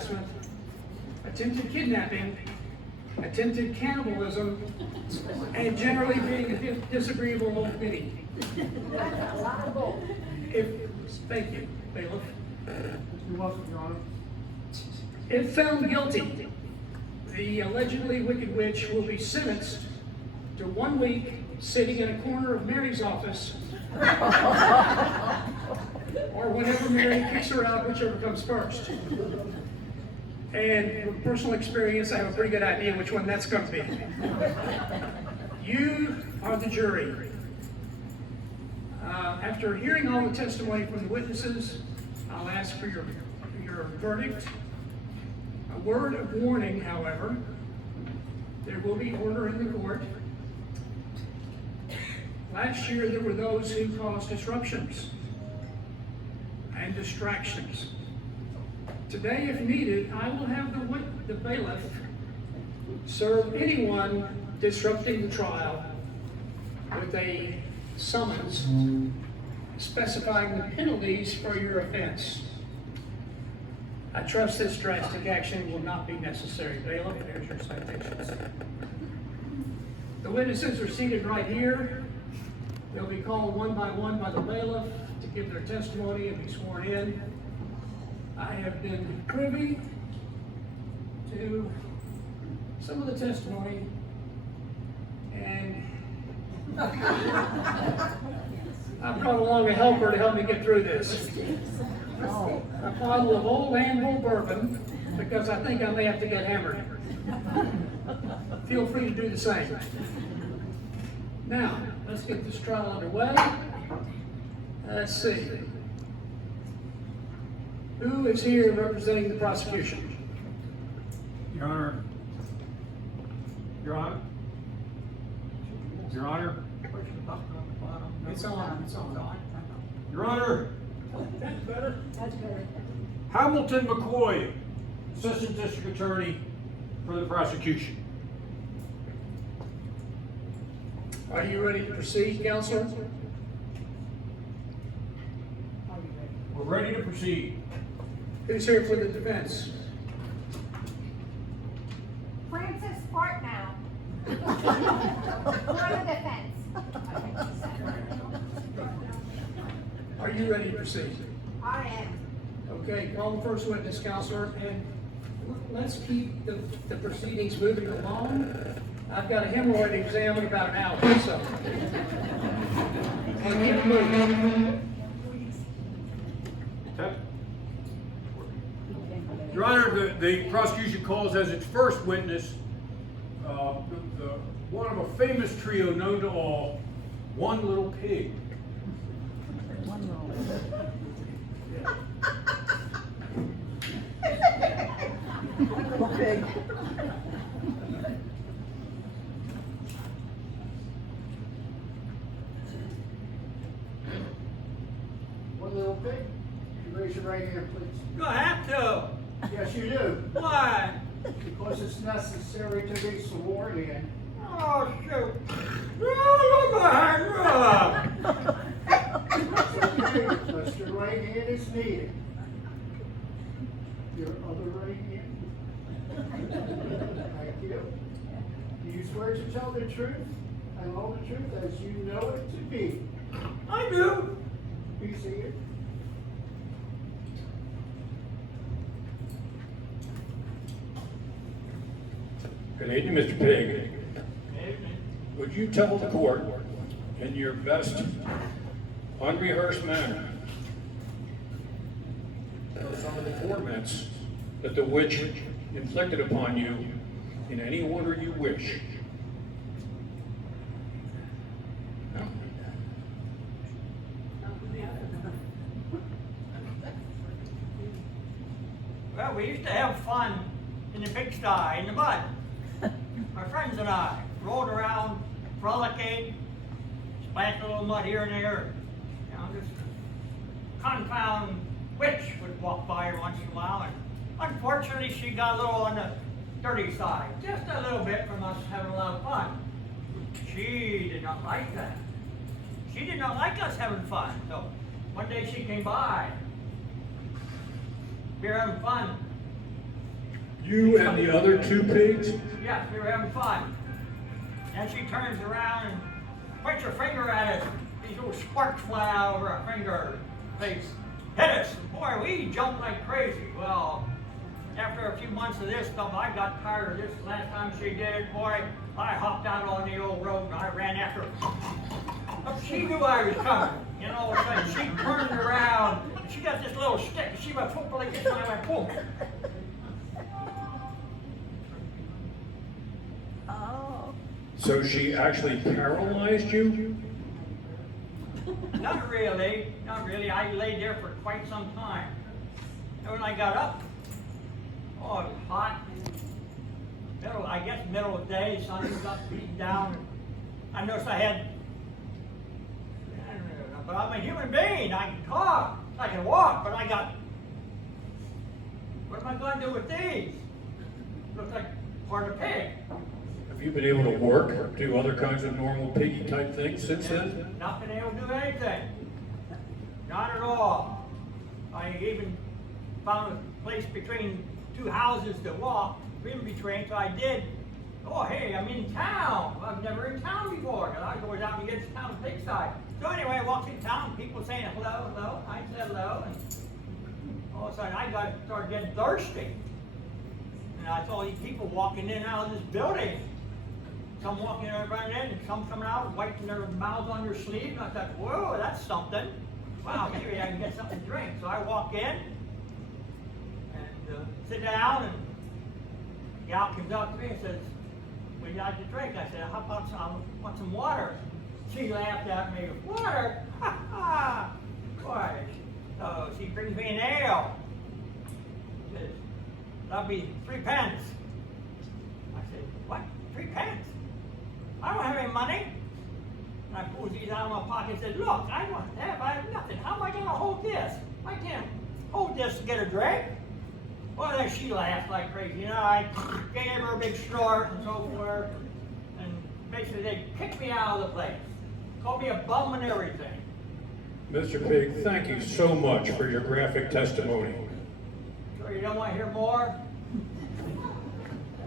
harassment, attempted kidnapping, attempted cannibalism, and generally being a disagreeable old biddy. Thank you, bailiff. You're welcome, Your Honor. If found guilty, the allegedly wicked witch will be sentenced to 1 week sitting in a corner of Mary's office, or whenever Mary kicks her out, whichever comes first. And from personal experience, I have a pretty good idea which one that's going to be. You are the jury. After hearing all the testimony from the witnesses, I'll ask for your verdict. A word of warning, however, there will be order in the court. Last year, there were those who caused disruptions and distractions. Today, if needed, I will have the bailiff serve anyone disrupting the trial with a summons specifying the penalties for your offense. I trust this drastic action will not be necessary. Bailiff, there's your citations. The witnesses are seated right here. They'll be called one by the bailiff to give their testimony and be sworn in. I have been privy to some of the testimony, and I brought along a helper to help me get through this. A bottle of Old Anvil bourbon, because I think I may have to get hammered. Feel free to do the same. Now, let's get this trial underway. Let's see. Who is here representing the prosecution? Your Honor. Your Honor. Your Honor. It's on. Your Honor. That's better. Hamilton McCoy, Assistant District Attorney for the prosecution. Are you ready to proceed, Counselor? We're ready to proceed. Who's here for the defense? Francis Partnow. For the defense. Are you ready to proceed? I am. Okay, call the first witness, Counselor, and let's keep the proceedings moving along. I've got a hemorrhoid exam in about an hour, so. And keep moving. Your Honor, the prosecution calls as its first witness one of a famous trio known to all, One Little Pig. One little pig. One little pig. You raise your right hand, please. You have to. Yes, you do. Why? Because it's necessary to be sworn in. Oh, shoot. Oh, my hand. Just your right hand is needed. Your other right hand. Thank you. Do you swear to tell the truth and all the truth as you know it to be? I do. Be seated. Good evening, Mr. Pig. Would you tell the court in your best unrehearsed manner some of the torments that the witch inflicted upon you in any order you wish? Well, we used to have fun in the pigsty, in the mud. My friends and I rolled around, frolicking, splashed a little mud here and there. You know, this confound witch would walk by her once in a while, and unfortunately she got a little on the dirty side, just a little bit from us having a lot of fun. She did not like that. She did not like us having fun, so one day she came by. We were having fun. You and the other two pigs? Yes, we were having fun. And she turns around and points her finger at us. These little sparks fly out over our finger. Face hit us. Boy, we jumped like crazy. Well, after a few months of this stuff, I got tired of this. Last time she did it, boy, I hopped out on the old road and I ran after her. She knew I was coming. You know, and she turned around. And she got this little stick. She went football like this, and I went boom. Oh. So she actually paralyzed you? Not really, not really. I lay there for quite some time. And when I got up, oh, it was hot. Middle of the day, sun was up, beating down. I noticed I had, but I'm a human being. I can talk, I can walk, but I got, what am I going to do with these? Looks like part of pig. Have you been able to work or do other kinds of normal piggy type things since then? Not been able to do anything. Not at all. I even found a place between two houses to walk in between, so I did. Oh, hey, I'm in town. I've never in town before, because I was always out against the town pigsty. So anyway, I walked in town, people saying hello, hello. I said hello, and all of a sudden I started getting thirsty. And I saw these people walking in and out of this building. Some walking in and running in, and some coming out and wiping their mouths on their sleeve. And I thought, whoa, that's something. Wow, maybe I can get something to drink. So I walk in and sit down, and the gal comes up to me and says, would you like to drink? I said, how about want some water? She laughed at me, water? Ha ha! Boy, so she brings me an ale. She says, that'll be 3 pence. I said, what? 3 pence? I don't have any money. And I pulled these out of my pocket and said, look, I have nothing. How am I going to hold this? I can't hold this to get a drink. Well, then she laughed like crazy. You know, I gave her a big snort and so forth. And basically they kicked me out of the place. Called me a bum and everything. Mr. Pig, thank you so much for your graphic testimony. So you don't want to hear more?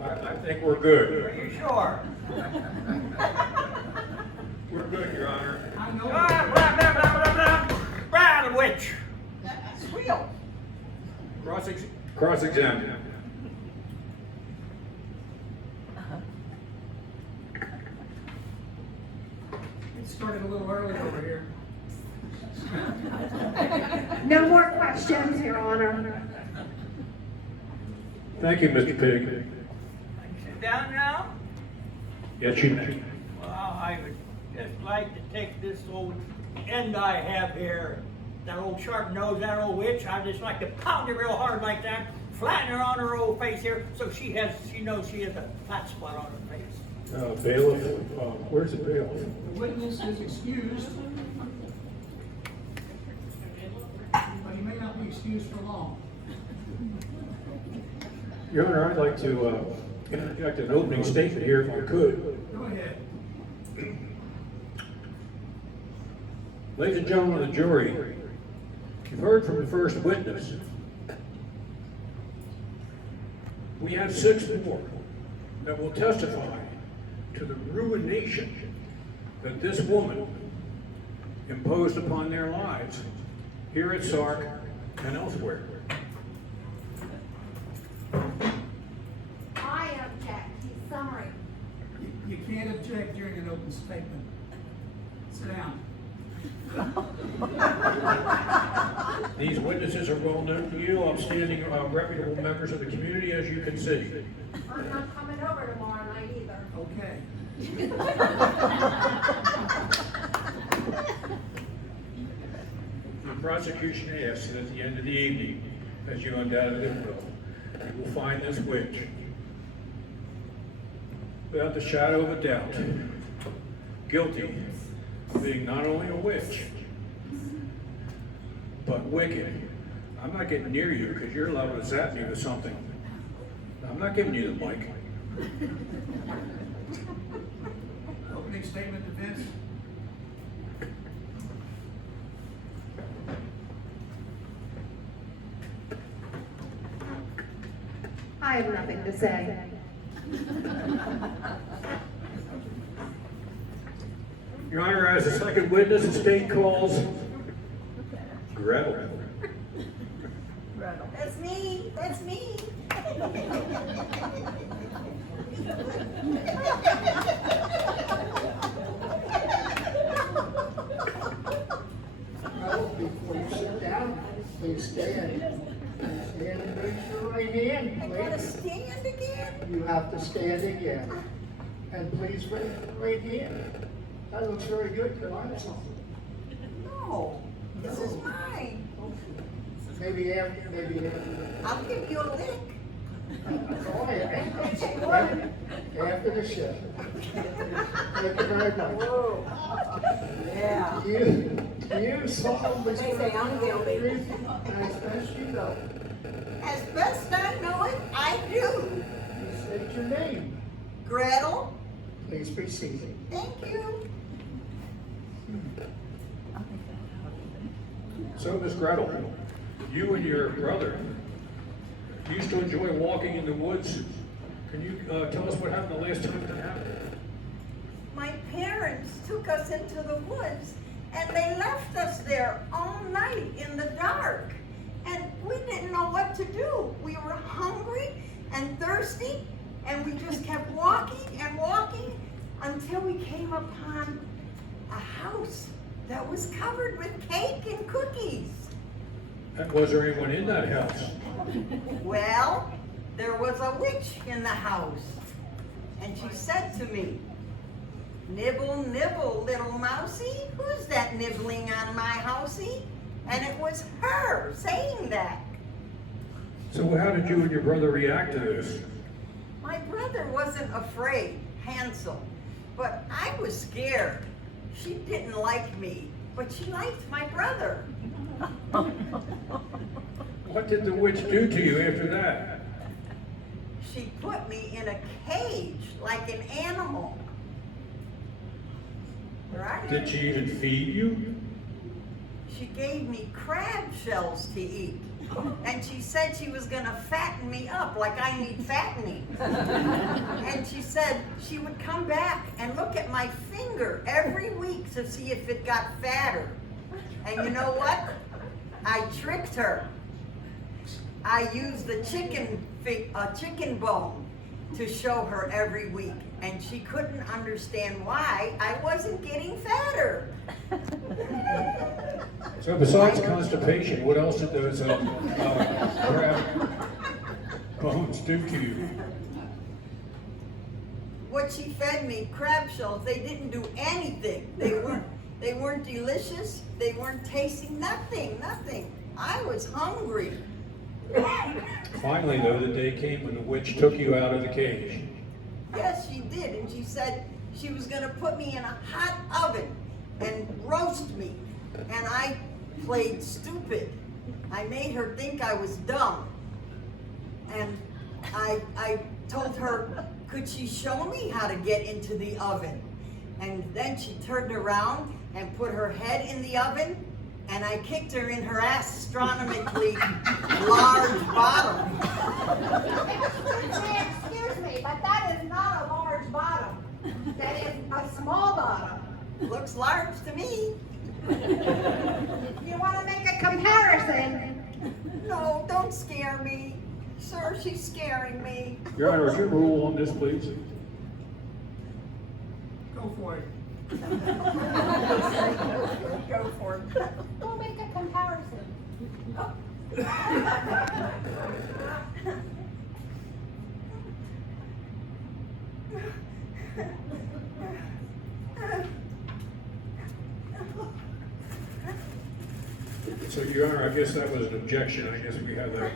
I think we're good. Are you sure? We're good, Your Honor. I know. Blah, blah, blah, blah, blah, blah. Blah, the witch. Squeal. Cross-examine. It started a little early over here. No more questions, Your Honor. Thank you, Mr. Pig. Sit down now. Yes, you may. Well, I would just like to take this old end I have here, that old sharp nose, that old witch. I'd just like to pound it real hard like that, flatten her on her old face here, so she knows she has a flat spot on her face. Bailiff, where's the bailiff? The witness is excused, but he may not be excused for long. Your Honor, I'd like to interject an opening statement here if I could. Go ahead. Ladies and gentlemen of the jury, you've heard from the first witness. We have 6 more that will testify to the ruination that this woman imposed upon their lives here at Sark and elsewhere. I object. He's summary. You can't object during an open statement. Sit down. These witnesses are well known to you, upstanding, reputable members of the community, as you can see. I'm not coming over tomorrow night either. Okay. The prosecution asks that at the end of the evening, as you undoubtedly will, you will find this witch, without the shadow of a doubt, guilty of being not only a witch, but wicked. I'm not getting near you because you're allowed to zap me with something. I'm not giving you the mic. Opening statement, defense. I have nothing to say. Your Honor, as a second witness, the state calls Gretel. Rattle. That's me, that's me. Well, before you sit down, please stand. Stand and raise your right hand, I gotta please. stand again? You have to stand again. And please raise your right hand. That looks very good, Your Honor. No, this is mine. Maybe after, maybe after. I'll give you a lick. Oh, yeah. After the show. Thank you very much. Yeah. You solemnly They say I'm guilty. truth as best you know. As best I know it, I do. Please state your name. Gretel, Please be seated. thank you. So, Miss Gretel, you and your brother used to enjoy walking in the woods. Can you tell us what happened the last time that happened? My parents took us into the woods and they left us there all night in the dark. And we didn't know what to do. We were hungry and thirsty and we just kept walking and walking until we came upon a house that was covered with cake and cookies. And was there anyone in that house? Well, there was a witch in the house, and she said to me, "Nibble, nibble, little mousy, who's that nibbling on my housey?" And it was her saying that. So how did you and your brother react to this? My brother wasn't afraid, Hansel, but I was scared. She didn't like me, but she liked my brother. What did the witch do to you after that? She put me in a cage like an animal. Right? Did she even feed you? She gave me crab shells to eat. And she said she was gonna fatten me up like I need fattening. And she said she would come back and look at my finger every week to see if it got fatter. And you know what? I tricked her. I used the chicken bone to show her every week. And she couldn't understand why I wasn't getting fatter. So besides constipation, what else did those crab bones do to you? What she fed me, crab shells, they didn't do anything. They weren't delicious. They weren't tasting nothing. I was hungry. Finally, though, the day came when the witch took you out of the cage. Yes, she did. And she said she was going to put me in a hot oven and roast me. And I played stupid. I made her think I was dumb. And I told her, could she show me how to get into the oven? And then she turned around and put her head in the oven, and I kicked her in her astronomically large bottom. Excuse me, but that is not a large bottom. That is a small bottom. Looks large to me. You want to make a comparison? No, don't scare me. Sir, she's scaring me. Your Honor, would you rule on this, please? Go for it. Go for it. We'll make a comparison. So, Your Honor, I guess that was an objection. I guess we have that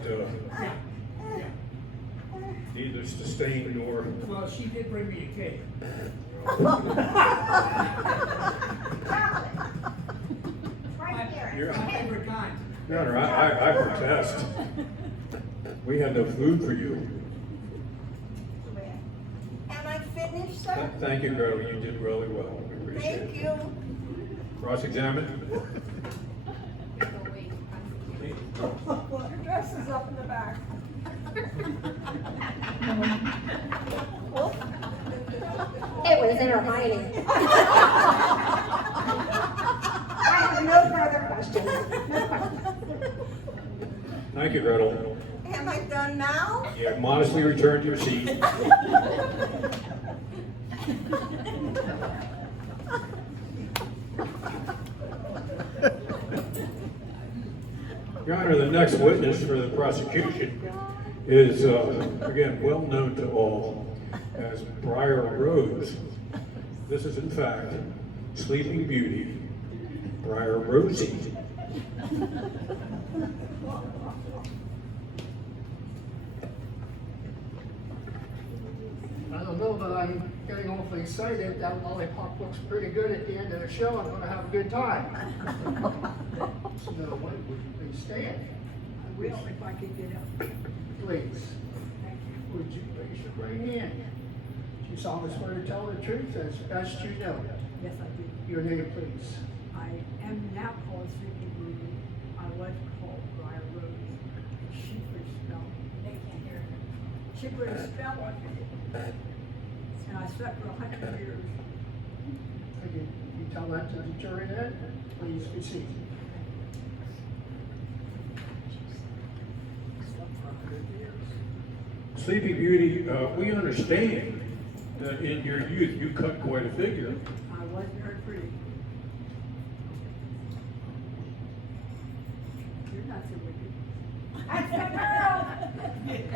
neither sustained nor. Well, she did bring me a cake. Right here. Your My favorite kind. Your Honor, I protest. We had no food for you. Am I finished, sir? Thank you, Gretel. You did really well. We appreciate Thank it. you. Cross-examine. Your dress is up in the back. was entertaining. I have no further questions. No questions. Thank you, Gretel. Am I done now? You have modestly returned to your seat. Your Honor, the next witness for the prosecution is, again, well known to all as Briar Rose. This is, in fact, Sleeping Beauty, Briar Rosie. I don't know, but I'm getting awfully excited. That lollipop looks pretty good at the end of the show. I'm gonna have a good time. So, would you please stand? I will if I could get up. Please. Would you raise your right hand? Do you solemnly swear to tell the truth as best you know? Yes, I do. Your name, please. I am now called Sleeping Beauty. I was called Briar Rose. She put a spell. They can't hear her. She put a spell on me. And I slept for 100 years. Could you tell that to the jury then? Please be seated. Slept for 100 years. Sleeping Beauty, we understand that in your youth you cut quite a figure. I wasn't very pretty. You're not so wicked. That's the girl.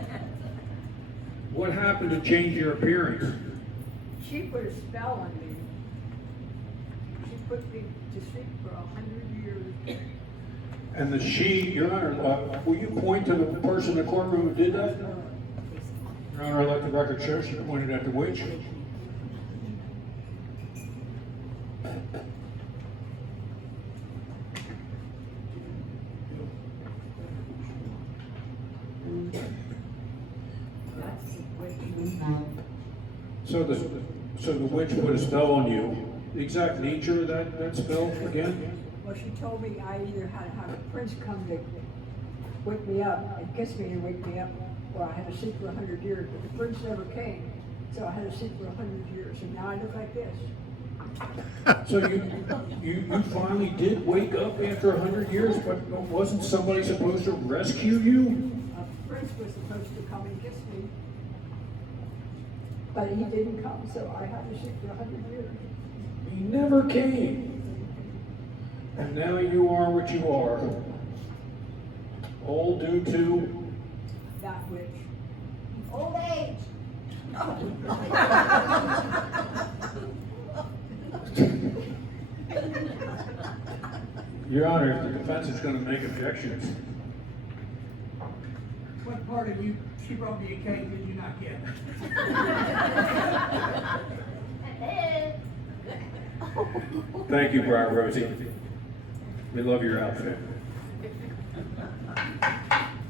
What happened to change your appearance? She put a spell on me. She put me to sleep for 100 years. And the she, Your Honor, will you point to the person in the courtroom who did that? Your Honor, let the record show she pointed at the witch. That's the witch. So the witch put a spell on you. The exact nature of that spell again? Well, she told me I either had to have a prince come to wake me up and kiss me and wake me up, or I had to sleep for 100 years, but the prince never came. So I had to sleep for 100 years, and now I look like this. So you finally did wake up after 100 years, but wasn't somebody supposed to rescue you? A prince was supposed to come and kiss me, but he didn't come, so I had to sleep for 100 years. He never came. And now you are what you are. All due to That witch. Old age. Your Honor, if the defense is going to make objections. What part of you, she brought me a cake, did you not get? Thank you, Briar Rosie. We love your outfit.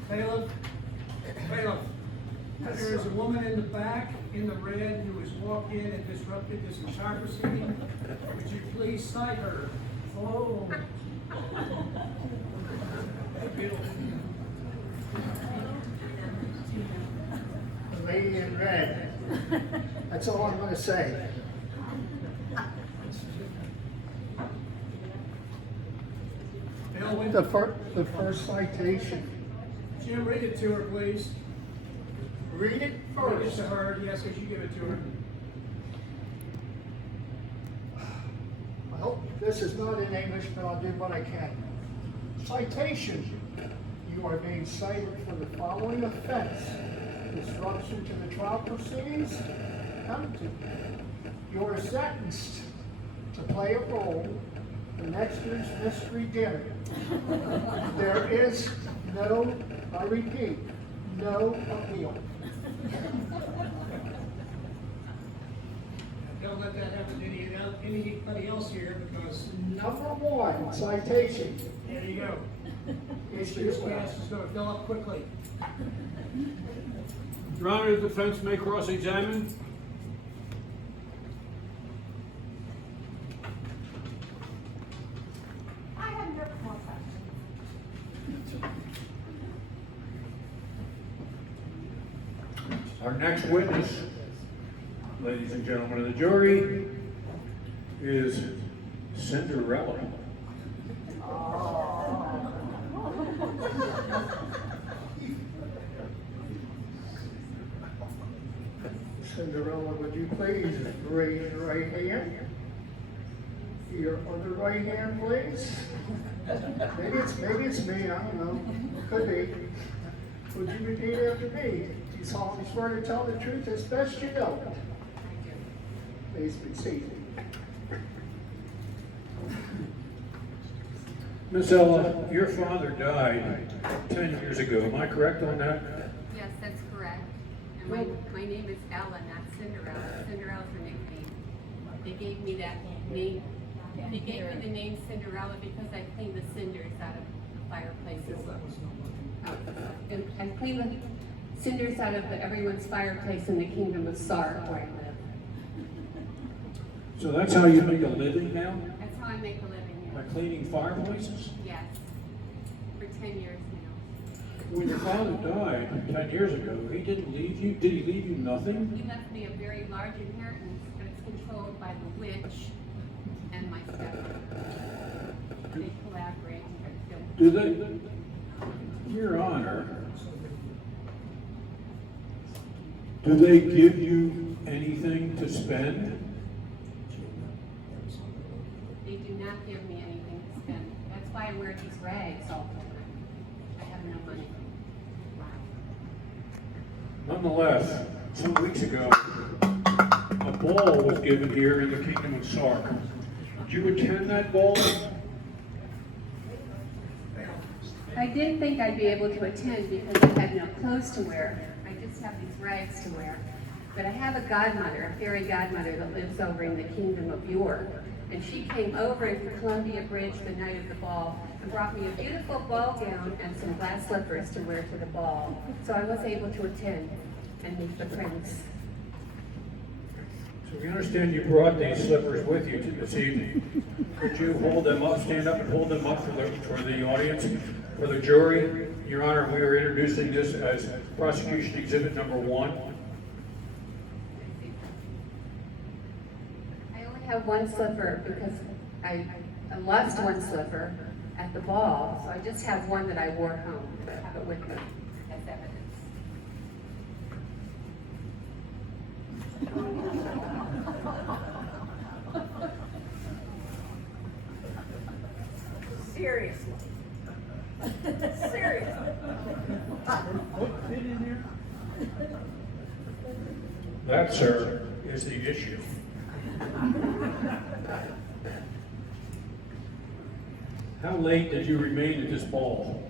Bailiff, there's a woman in the back in the red who has walked in and disrupted this entire proceeding. Would you please cite her? Oh. The lady in red. That's all I'm gonna say. Bill, when The first citation. Jim, read it to her, please. Read it Read it first. to her, yes, as you give it to her. Well, this is not in English, but I'll do what I can. Citation. You are being cited for the following offense: disruption to the trial proceedings. Empty. You are sentenced to play a role in next year's mystery dinner. There is no, I repeat, no appeal. Don't let that happen to anybody else here because Number one, citation. there you go. Issue This as well. gas is going to fill up quickly. Your Honor, the defense may cross-examine. I have no more questions. Our next witness ladies and gentlemen of the jury, is Cinderella. Cinderella, would you please raise your right hand? Your other right hand, please. Maybe it's me, I don't know. Could be. Would you repeat after me? Do you solemnly swear to tell the truth as best you know? Please be seated. Miss Ella, your father died 10 years ago. Am I correct on that? Yes, that's correct. And my name is Ella, not Cinderella. Cinderella's her nickname. They gave me that name. They gave me the name Cinderella because I cleaned the cinders out of the fireplaces. And I cleaned the cinders out of everyone's fireplace in the kingdom of Sark where I live. So that's how you make a living now? That's how I make a living By here. cleaning fireplaces? Yes, for 10 years now. When your father died 10 years ago, he didn't leave you? Did he leave you nothing? He left me a very large inheritance, but it's controlled by the witch and my stepmother. They collaborate. Do they, Your Honor, do they give you anything to spend? They do not give me anything to spend. That's why I wear these rags all the time. I have no money. Nonetheless, some weeks ago, a ball was given here in the Kingdom of Sark. Did you attend that ball? I didn't think I'd be able to attend because I had no clothes to wear. I just have these rags to wear. But I have a godmother, a fairy godmother that lives over in the Kingdom of York. And she came over in Columbia Bridge the night of the ball and brought me a beautiful ball gown and some glass slippers to wear to the ball. So I was able to attend and meet the prince. So we understand you brought these slippers with you this evening. Could you hold them up, stand up and hold them up for the audience, for the jury? Your Honor, we are introducing this as prosecution exhibit number 1. I only have one slipper because I lost one slipper at the ball, so I just have one that I wore home. I have it with me as evidence. Seriously. Seriously. That, sir, is the issue. How late did you remain at this ball?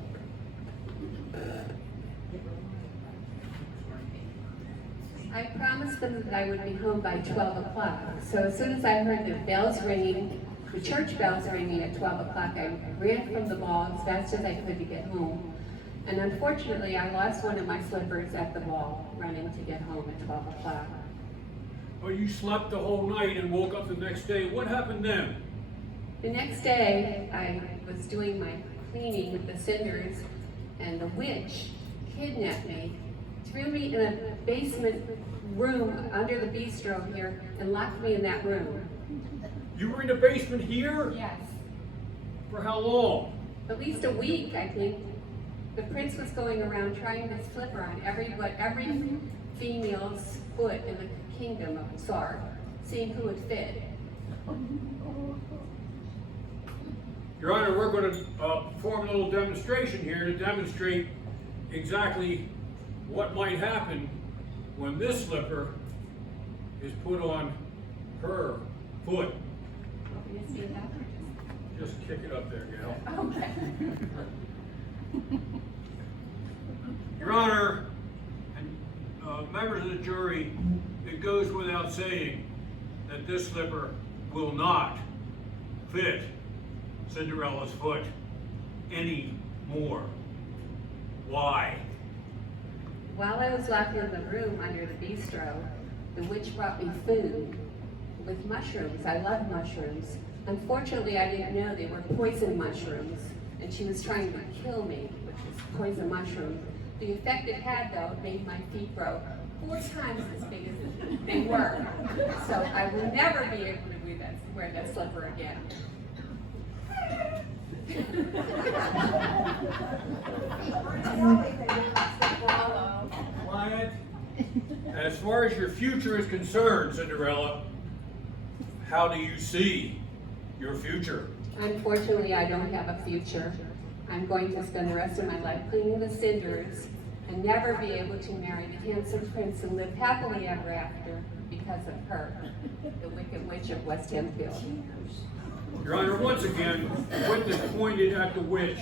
I promised them that I would be home by 12 o'clock. So as soon as I heard the bells ringing, the church bells ringing at 12 o'clock, I ran from the ball as fast as I could to get home. And unfortunately, I lost one of my slippers at the ball, running to get home at 12 o'clock. Oh, you slept the whole night and woke up the next day. What happened then? The next day, I was doing my cleaning with the cinders, and the witch kidnapped me, threw me in a basement room under the bistro here, and locked me in that room. You were in the basement here? Yes. For how long? At least a week, I think. The prince was going around trying this slipper on every female's foot in the kingdom of Sark, seeing who would fit. Your Honor, we're going to perform a little demonstration here to demonstrate exactly what might happen when this slipper is put on her foot. Want me to stand up or Just kick it up there, gal. just- Okay. Your Honor, and members of the jury, it goes without saying that this slipper will not fit Cinderella's foot anymore. Why? While I was locked in the room under the bistro, the witch brought me food with mushrooms. I love mushrooms. Unfortunately, I didn't know they were poison mushrooms, and she was trying to kill me, which was poison mushrooms. The effect it had, though, made my feet grow 4 times as big as they were. So I will never be able to wear that slipper again. Quiet. As far as your future is concerned, Cinderella, how do you see your future? Unfortunately, I don't have a future. I'm going to spend the rest of my life cleaning the cinders and never be able to marry the handsome prince and live happily ever after because of her, the Wicked Witch of West Hempfield. Your Honor, once again, the witness pointed at the witch,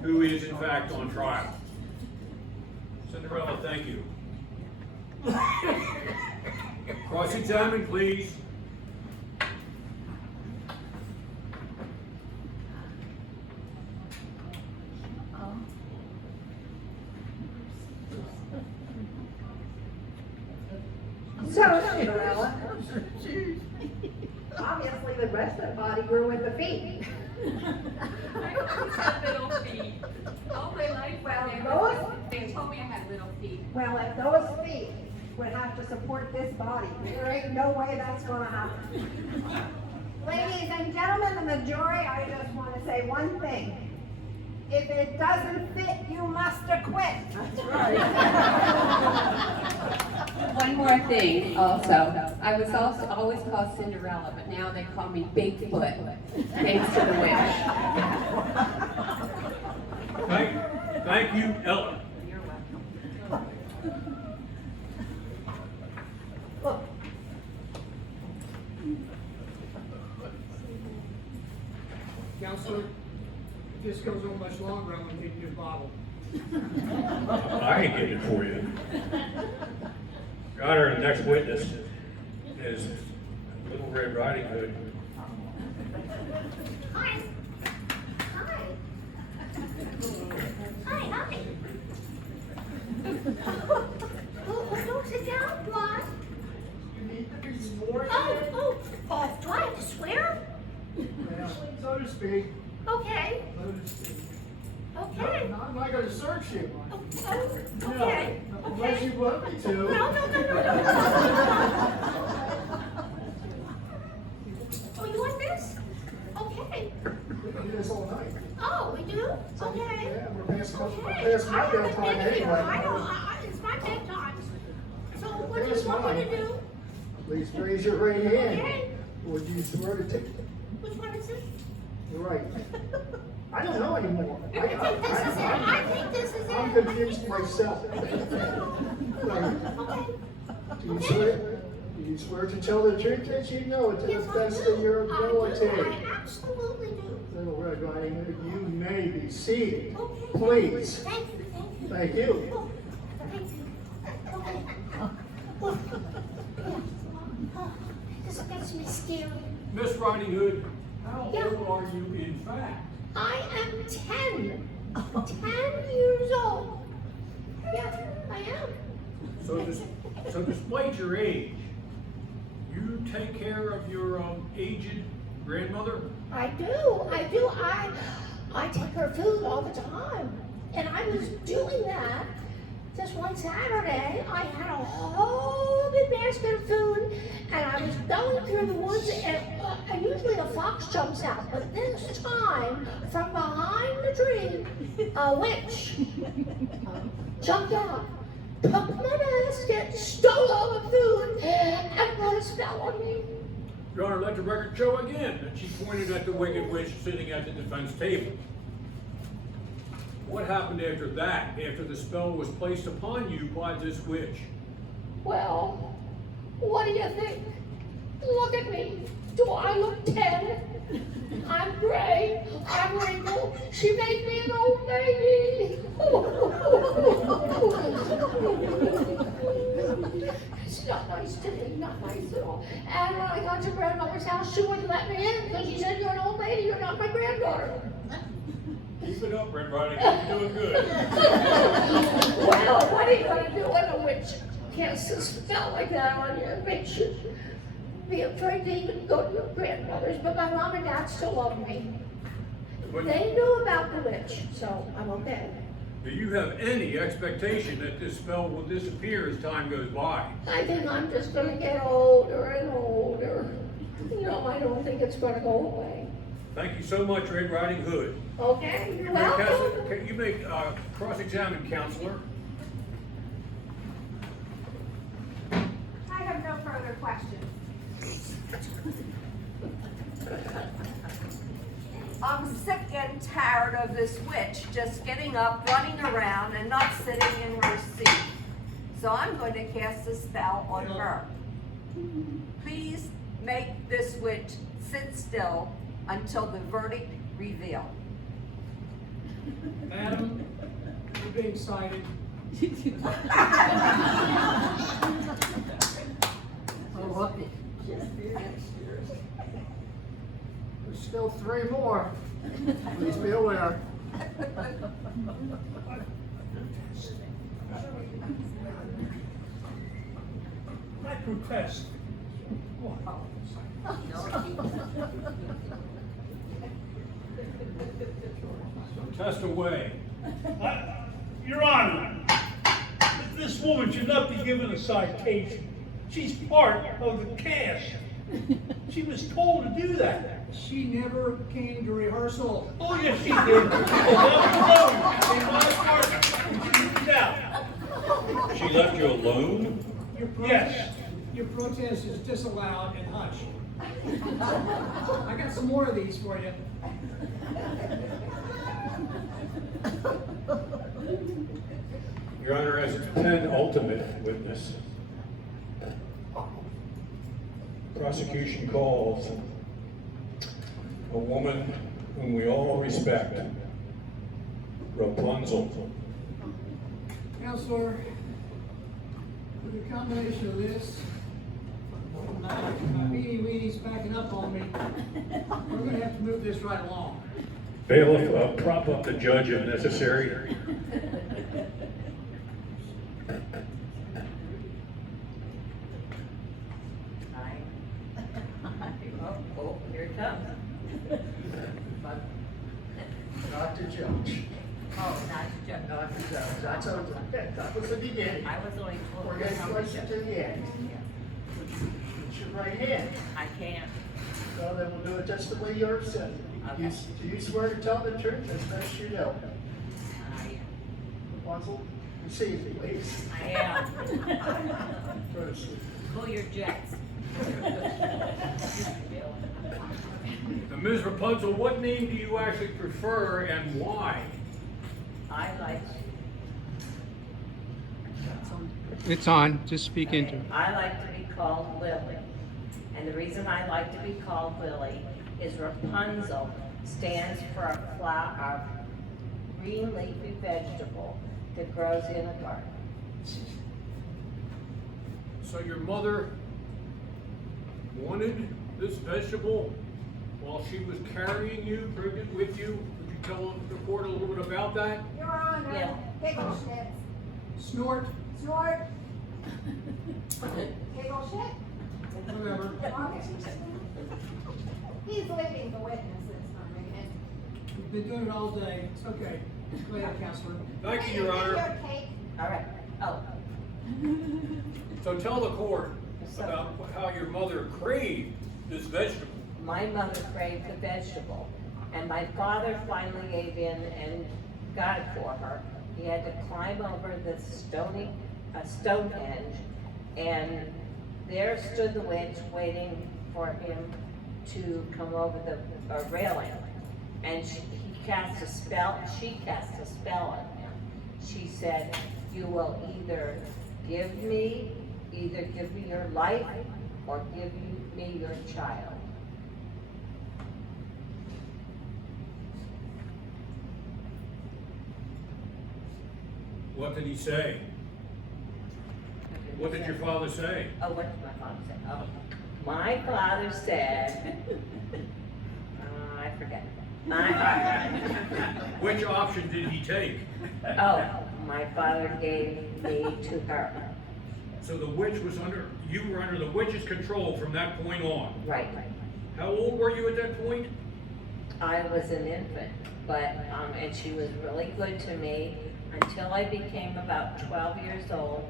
who is in fact on trial. Cinderella, thank you. Cross-examine, please. So, Cinderella, obviously the rest of the body grew with the feet. I always had little feet. All my life, they told me I had little feet. Well, if those feet would have to support this body, there ain't no way that's gonna happen. Ladies and gentlemen of the jury, I just want to say one thing. If it doesn't fit, you must acquit. That's right. One more thing also. I was also always called Cinderella, but now they call me Bigfoot, thanks to the witch. Thank you, Ellen. You're welcome. Counselor, if this goes on much longer, I'm gonna take you a bottle. I ain't getting it for you. Your Honor, the next witness is Little Red Riding Hood. Hi. Hi. Hi. Oh, don't sit down, what? You need to be sworn in. Do I have to swear? Yeah, so to speak. Okay. So to speak. Okay. No, I'm not going to search you. Okay. No, unless you want me to. No. Oh, you want this? Okay. We can do this all night. Oh, we do? Okay. Yeah, we're past my Okay. bedtime I haven't been here. anyway. I know. It's my bedtime. So what do you Past want me to mine. do? Please raise your right hand. Okay. Would you swear to take? Which one is it? Right. I don't know anymore. I think this is it. I think this is it. I'm confused myself. Right. Okay. Do you swear to tell the truth that you know to the best of your ability? I absolutely do. Little Red Riding Hood, you may be seated. Okay. Please. Thank you. Thank you. Oh, thank you. Okay. This gets me scared. Miss Riding Hood, how Yeah. old are you in fact? I am 10. 10 years old. Yeah, I am. So despite your age, you take care of your aged grandmother? I do. I take her food all the time. And I was doing that just one Saturday. I had a whole big basket of food, and I was going through the woods, and usually a fox jumps out. But this time, from behind the tree, a witch jumped out, took my basket, stole all the food, and put a spell on me. Your Honor, let the record show again that she pointed at the Wicked Witch sitting at the defense table. What happened after that, after the spell was placed upon you by this witch? Well, what do you think? Look at me. Do I look 10? I'm gray. I'm wrinkled. She made me an old lady. It's not nice to me, not nice at all. And when I got to grandmother's house, she wouldn't let me in because she said, "You're an old lady, you're not my granddaughter." Keep it up, Red Riding Hood, you're doing good. Well, what are you gonna do when a witch casts a spell like that on you? It makes you be afraid to even go to your grandmother's, but my mom and dad still love me. But They knew about the witch, so I'm okay. Do you have any expectation that this spell will disappear as time goes by? I think I'm just gonna get older and older. You know, I don't think it's gonna go away. Thank you so much, Red Riding Hood. Okay, you're welcome. You may cross-examine, counselor. I have no further questions. I'm sick and tired of this witch just getting up, running around, and not sitting in her seat. So I'm going to cast a spell on her. Please make this witch sit still until the verdict revealed. Madam, you're being cited. There's still 3 more. Please be aware. I protest. So test away. Your Honor, this woman should not be given a citation. She's part of the cast. She was told to do that. She never came to rehearsal. Oh, yes, she did. She left alone in my apartment. She moved out. She left you alone? Your Yes. Your protest is disallowed and hushed. I got some more of these for you. Your Honor, as its penultimate witness, prosecution calls a woman whom we all respect, Rapunzel. Counselor, with a combination of this, my meanie weenie's backing up on me, we're gonna have to move this right along. Bailiff, prop up the judge if necessary. Oh, here it comes. Not the judge. Oh, not Joe. Not the judge. That's okay. That was the beginning. I was only told. We're getting closer to the end. Put your right hand. I can't. So then we'll do it just the way yours said. Okay. Do you swear to tell the truth as best you know? Rapunzel, receive me, please. I am. First. Pull your jets. Now, Ms. Rapunzel, what name do you actually prefer and why? I like. It's on, just speak into it. I like to be called Lily. And the reason I like to be called Lily is Rapunzel stands for a flower, a green leafy vegetable that grows in a garden. So your mother wanted this vegetable while she was carrying you, pregnant with you? Would you tell the court a little bit about that? Your Honor, Yeah. giggle shits. Snort, Snort. Giggle shit. whatever. Okay. He's leaving the witnesses for a minute. We've been doing it all day. It's okay. Go ahead, Counselor. Thank you, Your Honor. Your cake. All right. Oh, So tell the court about how your mother craved this vegetable. my mother craved the vegetable, and my father finally gave in and got it for her. He had to climb over the Stonehenge, and there stood the witch waiting for him to come over the railing. And she cast a spell on him. She said, "You will either give me your life or give me your child." What did he say? What did your father say? Oh, what did my father say? Oh, my father said, I forget. Which option did he take? Oh, my father gave me to her. So the witch was you were under the witch's control from that point on. Right. How old were you at that point? I was an infant, but, and she was really good to me. until I became about 12 years old,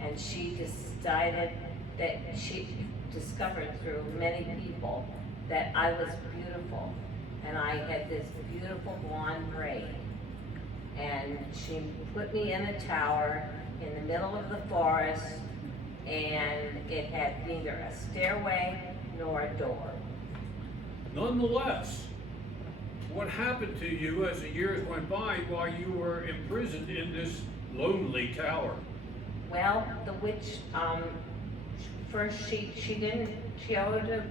and she decided that she discovered through many people that I was beautiful, and I had this beautiful blonde braid. And she put me in a tower in the middle of the forest, and it had neither a stairway nor a door. Nonetheless, what happened to you as the years went by while you were imprisoned in this lonely tower? Well, the witch, first she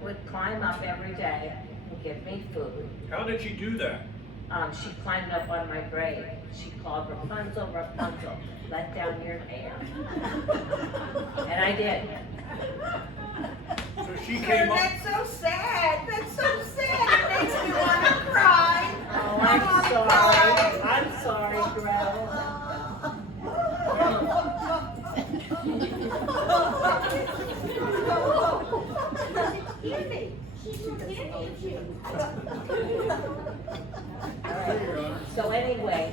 would climb up every day and give me food. How did she do that? She climbed up on my braid. She called Rapunzel, Rapunzel, let down your hair. And I did. So she Karen, came up. that's so sad. That's so sad. It makes me want to cry. Oh, I wanna I'm sorry, Gretel. Candy. She's from candy and you. So anyway,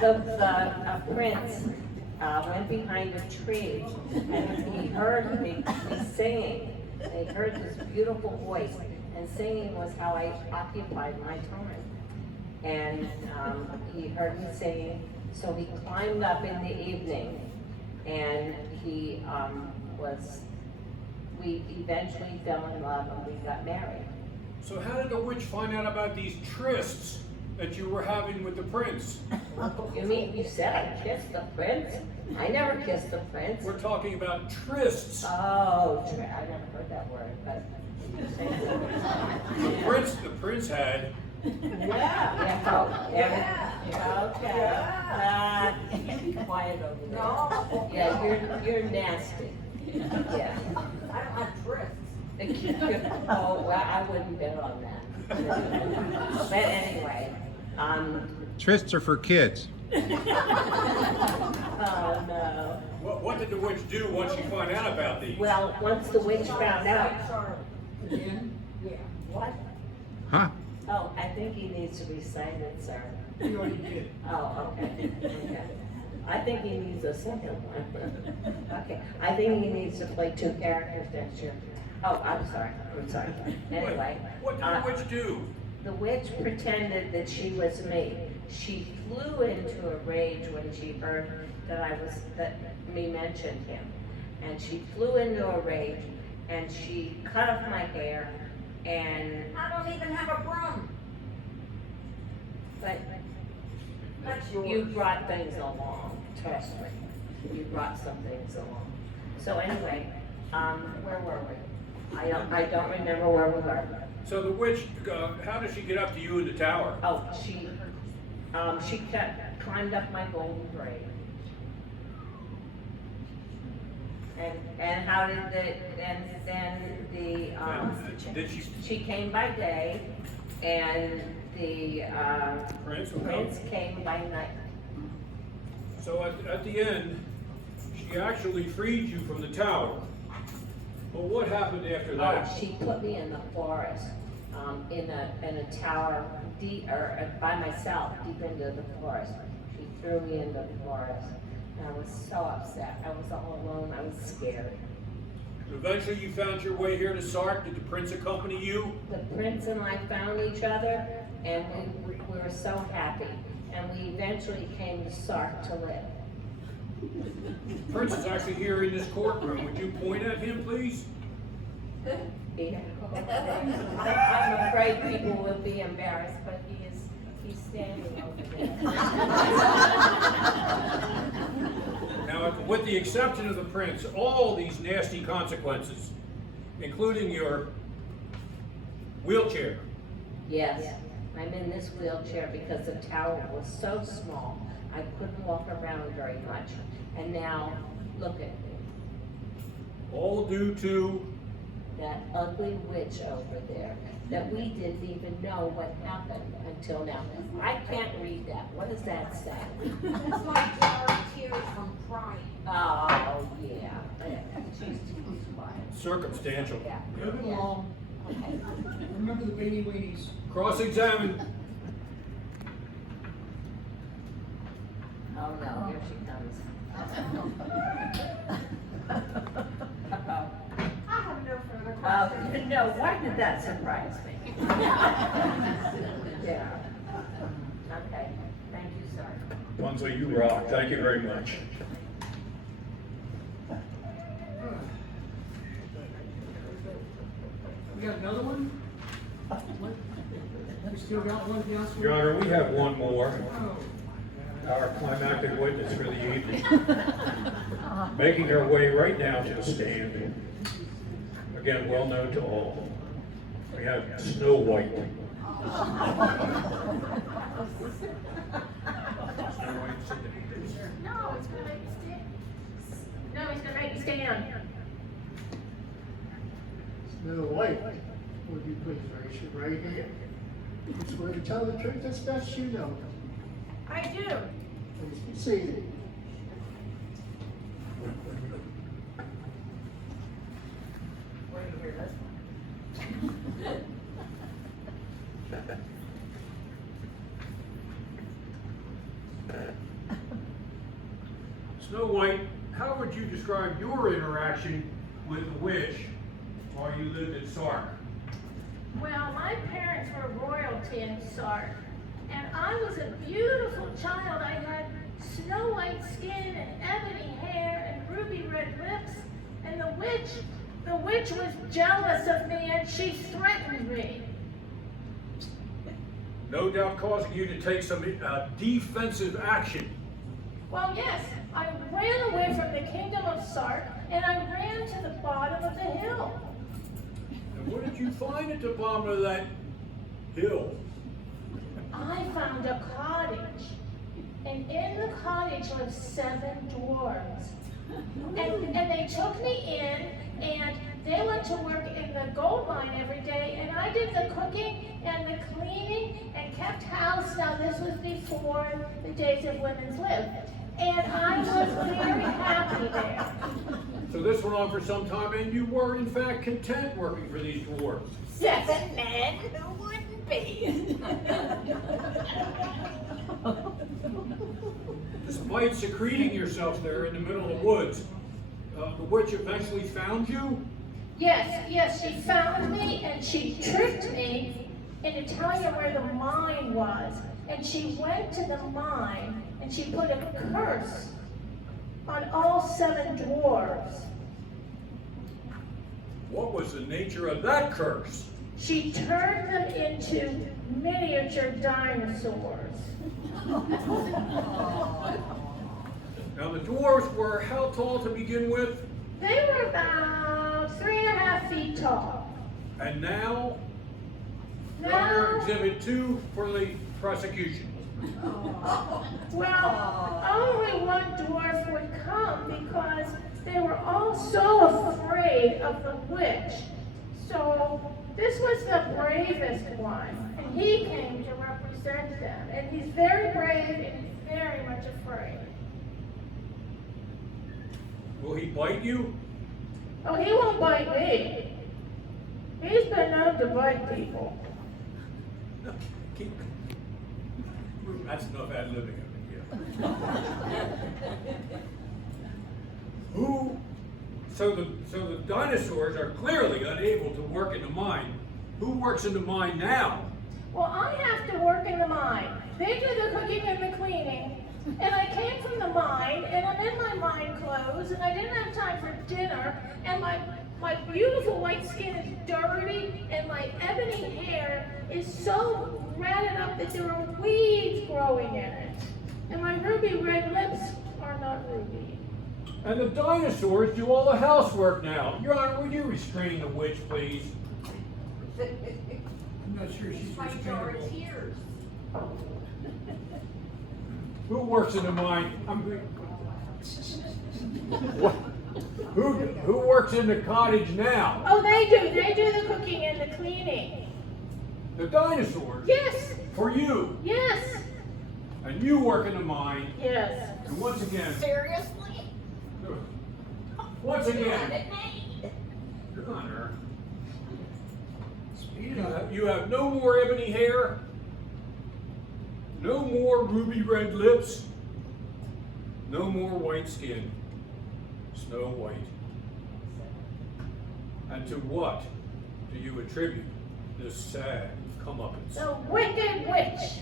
the prince went behind a tree, and he heard me singing. He heard this beautiful voice, and singing was how I occupied my time. And he heard me singing, so he climbed up in the evening, and we eventually fell in love and we got married. So how did the witch find out about these trysts that you were having with the prince? You mean you said I kissed the prince? I never kissed the prince. We're talking about trysts. Oh, I never heard that word, but you say so. The prince had. Yeah, okay. Quiet over there. No. Yeah, you're nasty. Yeah. I don't have trysts. Oh, well, I wouldn't bet on that. But anyway, Trysts are for kids. oh no. What did the witch do once she found out about these? Well, once the witch found out, Yeah. what? Huh? Oh, I think he needs to be cited, sir. You already did. Oh, okay. Okay. I think he needs a second one. Okay, I think he needs to play two characters next year. Oh, I'm sorry. Anyway. What did the witch do? The witch pretended that she was me. She flew into a rage when she heard that me mentioned him. And she flew into a rage, and she cut off my hair, and, I don't even have a broom. but That's yours. you brought things along, trust me. You brought some things along. So anyway, where were we? I don't remember where we were. So the witch, how did she get up to you in the tower? Oh, she climbed up my golden braid. And how did Did she came by day, and the Prince would prince came by night. So at the end, she actually freed you from the tower. Well, what happened after that? Oh, she put me in the forest, in a tower, by myself, deep into the forest. She threw me into the forest, and I was so upset. I was all alone. I was scared. Eventually, you found your way here to Sark. Did the prince accompany you? The prince and I found each other, and we were so happy. And we eventually came to Sark to live. The prince is actually here in this courtroom. Would you point at him, please? Yeah. I'm afraid people will be embarrassed, but he's standing over there. Now, with the exception of the prince, all these nasty consequences, including your wheelchair. Yes, I'm in this wheelchair because the tower was so small, I couldn't walk around very much. And now, look at me, All due to, that ugly witch over there, that we didn't even know what happened until now. I can't read that. What does that say? It's like our tears from crying. Oh, yeah. She's quiet. circumstantial. Yeah. Move it along. Okay. Remember the beanie weenies. Cross-examine. she comes. I have no further questions. No, why did that surprise me? Yeah. Okay, thank you, sir. Rapunzel, you rock. Thank you very much. We got another one? We still got one else? Your Honor, we have one more. Oh. Our climactic witness for the evening. Making her way right down to the stand. Again, well known to all. We have Snow White. No, it's gonna make me stand. No, he's gonna make me stand. Snow White, would you please raise your right hand? You swear to tell the truth as best you know. I do. Please be seated. Where do you hear this one? Snow White, how would you describe your interaction with the witch while you lived in Sark? Well, my parents were royalty in Sark, and I was a beautiful child. I had snow white skin and ebony hair and ruby red lips, and the witch was jealous of me and she threatened me. No doubt causing you to take some defensive action. Well, yes, I ran away from the kingdom of Sark, and I ran to the bottom of the hill. And what did you find at the bottom of that hill? I found a cottage, and in the cottage lived 7 dwarves. And they took me in, and they went to work in the gold mine every day, and I did the cooking and the cleaning and kept house. Now, this was before the days of women's lib. And I was very happy there. So this went on for some time, and you were in fact content working for these dwarves. 7 men, who wouldn't be? Despite secreting yourself there in the middle of the woods, the witch eventually found you? Yes, she found me and she tricked me into telling her where the mine was. And she went to the mine and she put a curse on all 7 dwarves. What was the nature of that curse? She turned them into miniature dinosaurs. Now the dwarves were how tall to begin with? They were about 3.5 feet tall. And now? Now, Exhibit 2 for the prosecution. well, only one dwarf would come because they were all so afraid of the witch. So this was the bravest one, and he came to represent them. And he's very brave and he's very much afraid. Will he bite you? Oh, he won't bite me. He's been known to bite people. That's enough ad-libbing of it, So the dinosaurs are clearly unable to work in the mine. Who works in the mine now? Well, I have to work in the mine. They do the cooking and the cleaning. And I came from the mine, and I'm in my mine clothes, and I didn't have time for dinner, and my beautiful white skin is dirty, and my ebony hair is so ratted up that there are weeds growing in it. And my ruby red lips are not ruby. And the dinosaurs do all the housework now. Your Honor, would you restrain the witch, please? I'm not sure she's restrainable. tears. Who works in the mine? What? Who works in the cottage now? Oh, they do the cooking and the cleaning. The dinosaurs? Yes, For you. yes, And you work in the mine. yes. And once again, Seriously? Your Honor, Speed it up. you have no more ebony hair, no more ruby red lips, No more white skin, Snow White. And to what do you attribute this sad comeuppance? The Wicked Witch.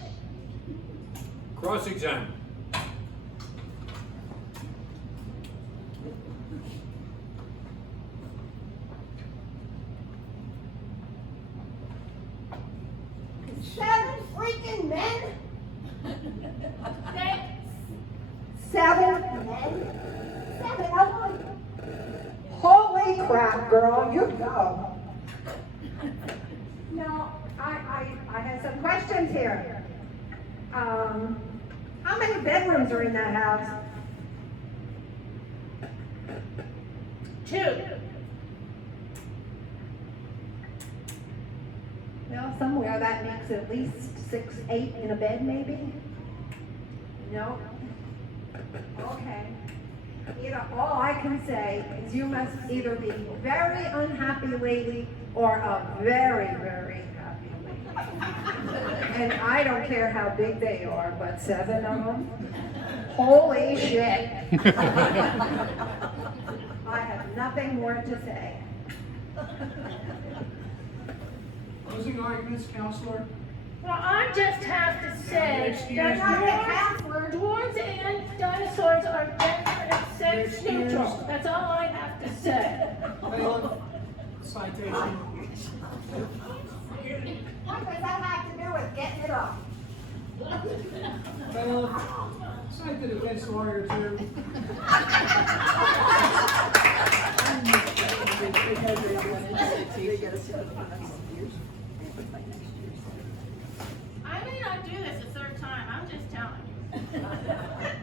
Cross-examine. Seven freaking men? They, 7 men? 7 of them? Holy crap, girl, you go. No, I have some questions here. How many bedrooms are in that house? 2. Well, somewhere that makes at least 6, 8 in a bed, maybe? No? Okay. All I can say is you must either be a very unhappy lady or a very, very happy lady. And I don't care how big they are, but 7 of them? Holy shit. I have nothing more to say. Closing arguments, Counselor? Well, I just have to say Excuse that me. dwarves and dinosaurs are gender and sex Excuse. neutral. That's all I have to say. Bailiff, citation. What does that have to do with getting it up? Bailiff, cite the defense lawyer too. I may not do this a third time, I'm just telling you.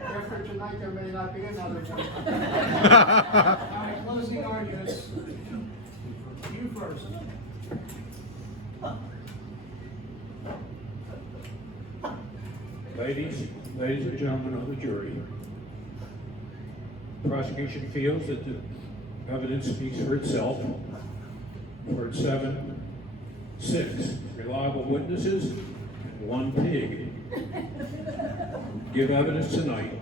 After tonight, there may not be another one. All right, closing arguments. You first. Ladies and gentlemen of the jury, the prosecution feels that the evidence speaks for itself. For its 6 reliable witnesses and 1 pig give evidence tonight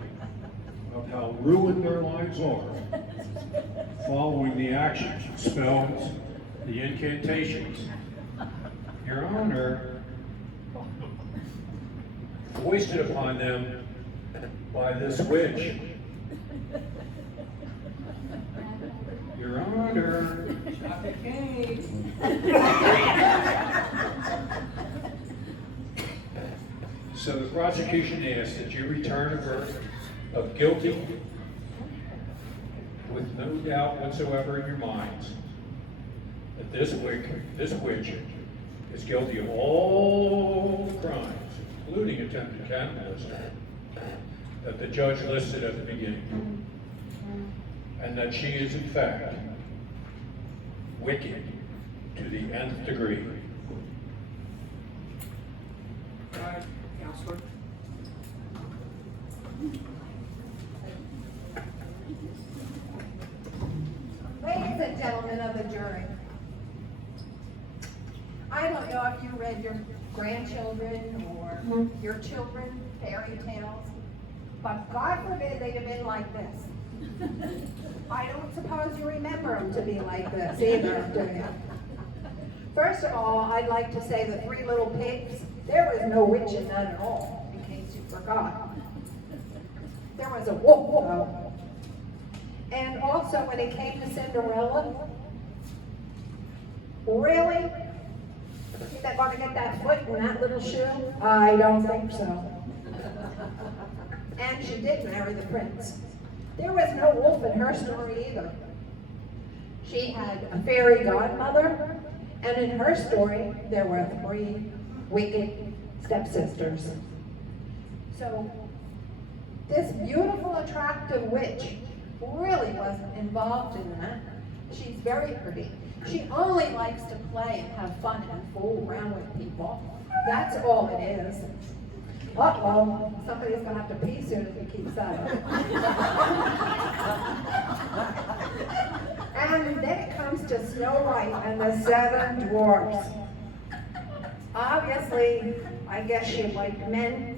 of how ruined their lives are following the actions, spells, the incantations. Your Honor, foisted upon them by this witch. Your Honor. Not the case. So the prosecution asks that you return a verdict of guilty with no doubt whatsoever in your minds that this witch is guilty of all crimes, including attempted cannibalism, that the judge listed at the beginning, and that she is in fact wicked to the nth degree. All right, Counselor. Ladies and gentlemen of the jury, I don't know if you read your grandchildren or your children fairy tales, but God forbid they'd have been like this. I don't suppose you remember them to be like this either, do you? First of all, I'd like to say the 3 little pigs, there was no witch in that at all, in case you forgot. There was a wolf, though. And also, when it came to Cinderella, really? Think they're gonna get that foot in that little shoe? I don't think so. And she did marry the prince. There was no wolf in her story either. She had a fairy godmother, and in her story, there were 3 wicked stepsisters. So, this beautiful, attractive witch really wasn't involved in that. She's very pretty. She only likes to play and have fun and fool around with people. That's all it is. Uh-oh, somebody's gonna have to pee soon if he keeps that up. And then it comes to Snow White and the 7 dwarfs. Obviously, I guess she liked men.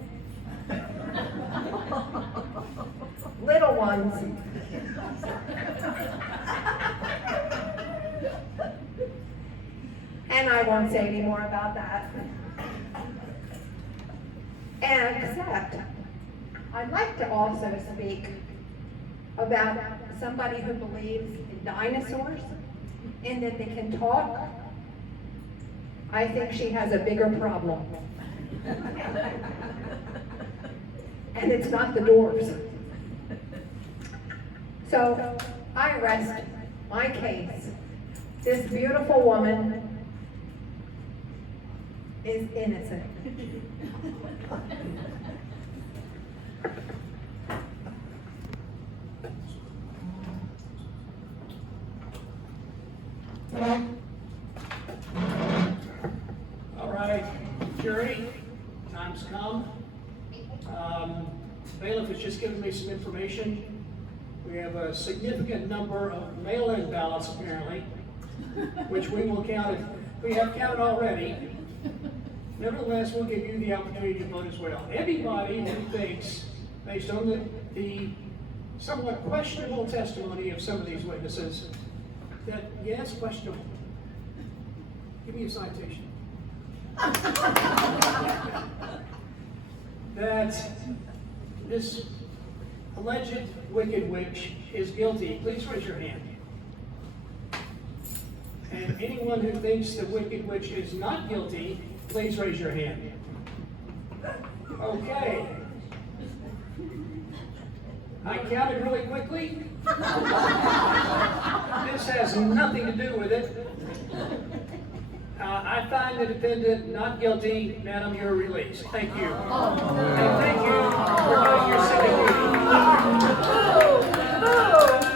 little ones. And I won't say any more about that. And except, I'd like to also speak about somebody who believes in dinosaurs and that they can talk. I think she has a bigger problem. And it's not the dwarves. So I rest my case. This beautiful woman is innocent. All right, jury, time's come. Bailiff has just given me some information. We have a significant number of mail-in ballots apparently, which we will count. We have counted already. Nevertheless, we'll give you the opportunity to vote as well. Anybody who thinks, based on the somewhat questionable testimony of some of these witnesses, that, yes, questionable. Give me a citation. That this alleged wicked witch is guilty, please raise your hand. And anyone who thinks the wicked witch is not guilty, please raise your hand. Okay. I counted really quickly. This has nothing to do with it. I find the defendant not guilty. Madam, you're released. Thank you. And thank you for doing your civic duty.